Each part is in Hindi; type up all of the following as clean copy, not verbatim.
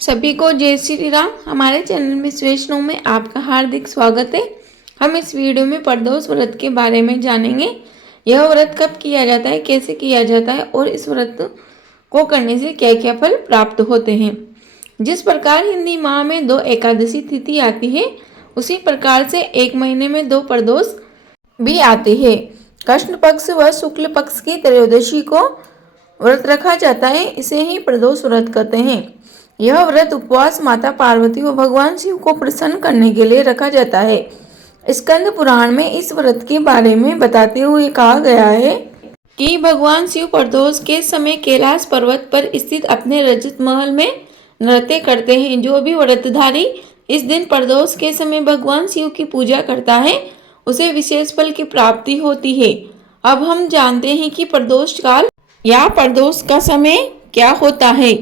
सभी को जय श्री राम। हमारे चैनल में वैष्णव में आपका हार्दिक स्वागत है। हम इस वीडियो में प्रदोष व्रत के बारे में जानेंगे। यह व्रत कब किया जाता है, कैसे किया जाता है और इस व्रत को करने से क्या क्या फल प्राप्त होते हैं। जिस प्रकार हिंदी माह में 2 एकादशी तिथि आती है, उसी प्रकार से एक महीने में 2 प्रदोष भी आते हैं। कृष्ण पक्ष व शुक्ल पक्ष की त्रयोदशी को व्रत रखा जाता है, इसे ही प्रदोष व्रत कहते हैं। यह व्रत उपवास माता पार्वती व भगवान शिव को प्रसन्न करने के लिए रखा जाता है। स्कंद पुराण में इस व्रत के बारे में बताते हुए कहा गया है कि भगवान शिव प्रदोष के समय कैलाश पर्वत पर स्थित अपने रजत महल में नृत्य करते हैं। जो भी व्रतधारी इस दिन प्रदोष के समय भगवान शिव की पूजा करता है, उसे विशेष फल की प्राप्ति होती है। अब हम जानते हैं कि प्रदोष काल या प्रदोष का समय क्या होता है।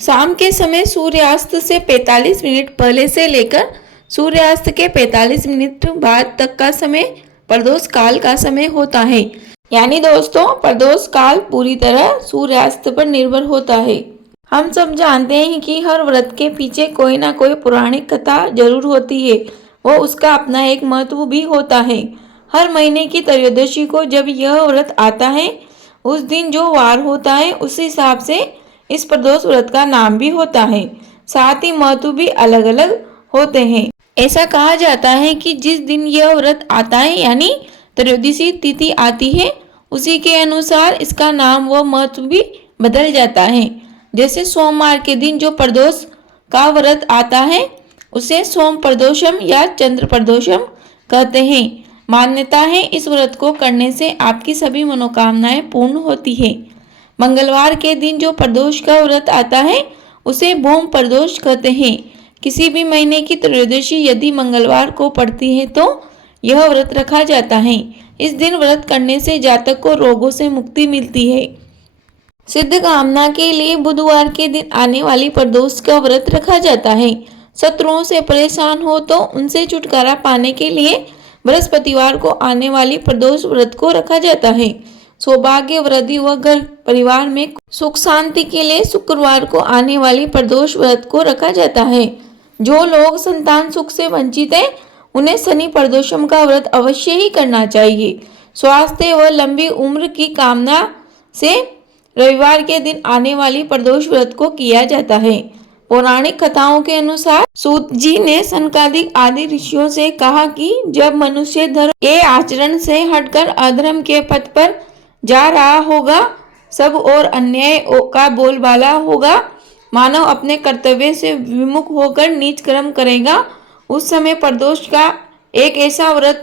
शाम के समय सूर्यास्त से 45 मिनट पहले से लेकर सूर्यास्त के 45 मिनट बाद तक का समय प्रदोष काल का समय होता है। यानी दोस्तों, प्रदोष काल पूरी तरह सूर्यास्त पर निर्भर होता है। हम सब जानते हैं कि हर व्रत के पीछे कोई ना कोई पौराणिक कथा जरूर होती है, वो उसका अपना एक महत्व भी होता है। हर महीने की त्रयोदशी को जब यह व्रत आता है, उस दिन जो वार होता है उस हिसाब से इस प्रदोष व्रत का नाम भी होता है। साथ ही महत्व भी अलग अलग होते हैं। ऐसा कहा जाता है कि जिस दिन यह व्रत आता है यानी त्रयोदशी तिथि आती है, उसी के अनुसार इसका नाम व महत्व भी बदल जाता है। जैसे सोमवार के दिन जो प्रदोष का व्रत आता है, उसे सोम प्रदोषम या चंद्र प्रदोषम कहते हैं। मान्यता है इस व्रत को करने से आपकी सभी मनोकामनाएं पूर्ण होती है। मंगलवार के दिन जो प्रदोष का व्रत आता है, उसे भौम प्रदोष कहते हैं। किसी भी महीने की त्रयोदशी यदि मंगलवार को पड़ती है तो यह व्रत रखा जाता है। इस दिन व्रत करने से जातक को रोगों से मुक्ति मिलती है। सिद्ध कामना के लिए बुधवार के दिन आने वाली प्रदोष का व्रत रखा जाता है। शत्रुओं से परेशान हो तो उनसे छुटकारा पाने के लिए बृहस्पतिवार को आने वाली प्रदोष व्रत को रखा जाता है। सौभाग्य वृद्धि व घर परिवार में सुख शांति के लिए शुक्रवार को आने वाली प्रदोष व्रत को रखा जाता है। जो लोग संतान सुख से वंचित हैं, उन्हें शनि प्रदोषम का व्रत अवश्य ही करना चाहिए। स्वास्थ्य व लंबी उम्र की कामना से रविवार के दिन आने वाली प्रदोष व्रत को किया जाता है। पौराणिक कथाओं के अनुसार सूत जी ने सनकादिक आदि ऋषियों से कहा कि जब मनुष्य धर्म के आचरण से हटकर अधर्म के पथ पर जा रहा होगा, सब और अन्याय का बोलबाला होगा, मानव अपने कर्तव्य से विमुख होकर नीच कर्म करेगा, उस समय प्रदोष का एक ऐसा व्रत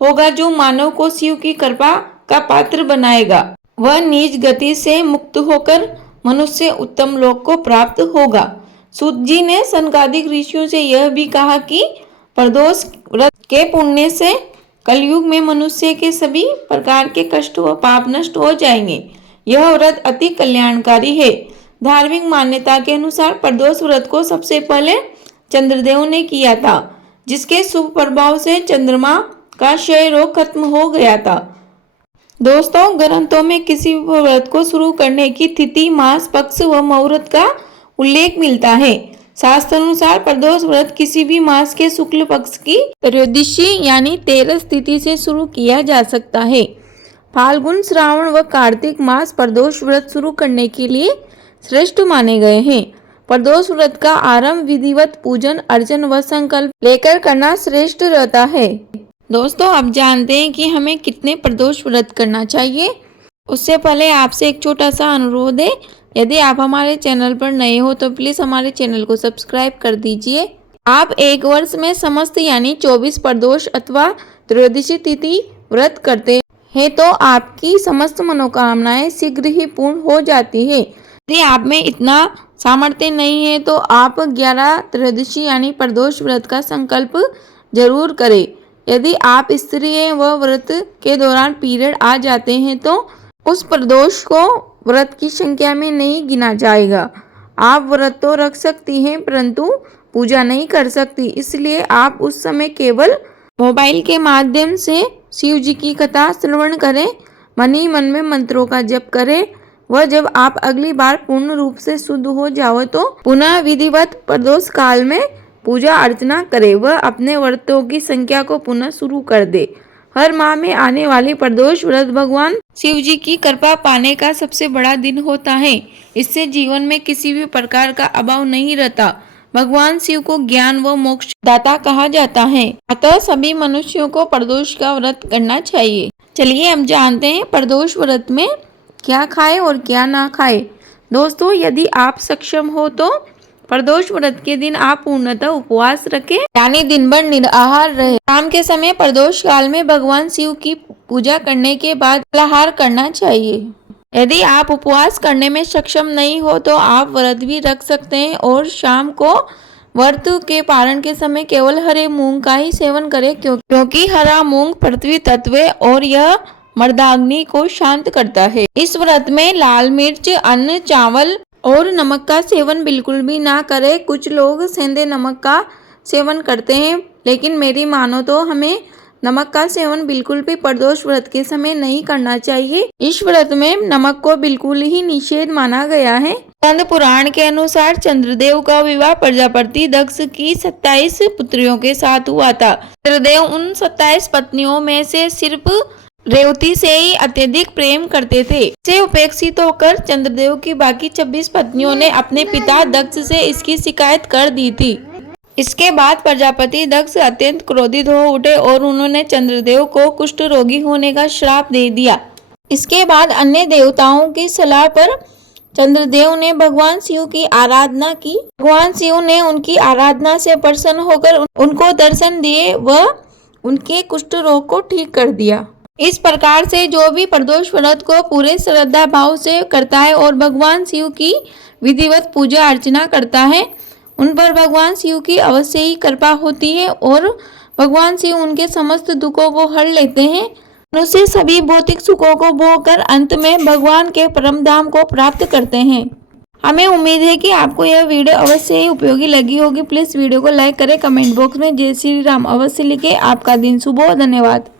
होगा जो मानव को शिव की कृपा का पात्र बनाएगा। वह नीच गति से मुक्त होकर मनुष्य उत्तम लोक को प्राप्त होगा। सूत जी ने सनकादिक ऋषियों से यह भी कहा कि प्रदोष व्रत के पुण्य से कलयुग में मनुष्य के सभी प्रकार के कष्ट व पाप नष्ट हो जाएंगे। यह व्रत अति कल्याणकारी है। धार्मिक मान्यता के अनुसार प्रदोष व्रत को सबसे पहले चंद्रदेव ने किया था, जिसके शुभ प्रभाव से चंद्रमा का क्षय रोग खत्म हो गया था। दोस्तों, ग्रंथों में किसी व्रत को शुरू करने की तिथि, मास, पक्ष व मुहूर्त का उल्लेख मिलता है। शास्त्र अनुसार प्रदोष व्रत किसी भी मास के शुक्ल पक्ष की त्रयोदशी यानी 13 तिथि से शुरू किया जा सकता है। फाल्गुन, श्रावण व कार्तिक मास प्रदोष व्रत शुरू करने के लिए श्रेष्ठ माने गए हैं। प्रदोष व्रत का आरंभ विधिवत पूजन अर्चन व संकल्प लेकर करना श्रेष्ठ रहता है। दोस्तों, आप जानते हैं कि हमें कितने प्रदोष व्रत करना चाहिए। उससे पहले आपसे एक छोटा सा अनुरोध है, यदि आप हमारे चैनल पर नए हो तो प्लीज़ हमारे चैनल को सब्सक्राइब कर दीजिए। आप एक वर्ष में समस्त यानी 24 प्रदोष अथवा त्रयोदशी तिथि व्रत करते हैं तो आपकी समस्त मनोकामनाएं शीघ्र ही पूर्ण हो जाती है। यदि आप में इतना सामर्थ्य नहीं है तो आप 11 त्रयोदशी यानी प्रदोष व्रत का संकल्प जरूर करें। यदि आप स्त्री हैं व व्रत के दौरान पीरियड आ जाते हैं तो उस प्रदोष को व्रत की संख्या में नहीं गिना जाएगा। आप व्रत तो रख सकती हैं परंतु पूजा नहीं कर सकती, इसलिए आप उस समय केवल मोबाइल के माध्यम से शिव जी की कथा श्रवण करें, मन ही मन में मंत्रों का जप करें, वह जब आप अगली बार पूर्ण रूप से शुद्ध हो जाओ तो पुनः विधिवत प्रदोष काल में पूजा अर्चना करे। वह अपने व्रतों की संख्या को पुनः शुरू कर दे। हर माह में आने वाली प्रदोष व्रत भगवान शिव जी की कृपा पाने का सबसे बड़ा दिन होता है। इससे जीवन में किसी भी प्रकार का अभाव नहीं रहता। भगवान शिव को ज्ञान व मोक्ष दाता कहा जाता है। अतः सभी मनुष्यों को प्रदोष का व्रत करना चाहिए। चलिए हम जानते हैं प्रदोष व्रत में क्या खाए और क्या ना खाए। दोस्तों, यदि आप सक्षम हो तो प्रदोष व्रत के दिन आप पूर्णतः उपवास रखें, यानी दिन भर निराहार रहे। शाम के समय प्रदोष काल में भगवान शिव की पूजा करने के बाद फलाहार करना चाहिए। यदि आप उपवास करने में सक्षम नहीं हो तो आप व्रत भी रख सकते हैं और शाम को व्रत के पारण के समय केवल हरे मूंग का ही सेवन करें, क्योंकि हरा मूंग पृथ्वी तत्व और यह मर्दाग्नि को शांत करता है। इस व्रत में लाल मिर्च, अन्न, चावल और नमक का सेवन बिल्कुल भी ना करें। कुछ लोग सेंधे नमक का सेवन करते हैं, लेकिन मेरी मानो तो हमें नमक का सेवन बिल्कुल भी प्रदोष व्रत के समय नहीं करना चाहिए। इस व्रत में नमक को बिल्कुल ही निषेध माना गया है। स्कंद पुराण के अनुसार चंद्रदेव का विवाह प्रजापति दक्ष की 27 पुत्रियों के साथ हुआ था। चंद्रदेव उन 27 पत्नियों में से सिर्फ रेवती से ही अत्यधिक प्रेम करते थे। से उपेक्षित होकर चंद्रदेव की बाकी 26 पत्नियों ने अपने पिता दक्ष से इसकी शिकायत कर दी थी। इसके बाद प्रजापति दक्ष अत्यंत क्रोधित हो उठे और उन्होंने चंद्रदेव को कुष्ठ रोगी होने का श्राप दे दिया। इसके बाद अन्य देवताओं की सलाह पर चंद्रदेव ने भगवान शिव की आराधना की। भगवान शिव ने उनकी आराधना से प्रसन्न होकर उनको दर्शन दिए व उनके कुष्ठ रोग को ठीक कर दिया। इस प्रकार से जो भी प्रदोष व्रत को पूरे श्रद्धा भाव से करता है और भगवान शिव की विधिवत पूजा अर्चना करता है, उन पर भगवान शिव की अवश्य ही कृपा होती है और भगवान शिव उनके समस्त दुखों को हर लेते हैं। मनुष्य सभी भौतिक सुखों को भोगकर अंत में भगवान के परम धाम को प्राप्त करते हैं। हमें उम्मीद है कि आपको यह वीडियो अवश्य ही उपयोगी लगी होगी। प्लीज वीडियो को लाइक करें, कमेंट बॉक्स में जय श्री राम अवश्य लिखें। आपका दिन शुभ हो। धन्यवाद।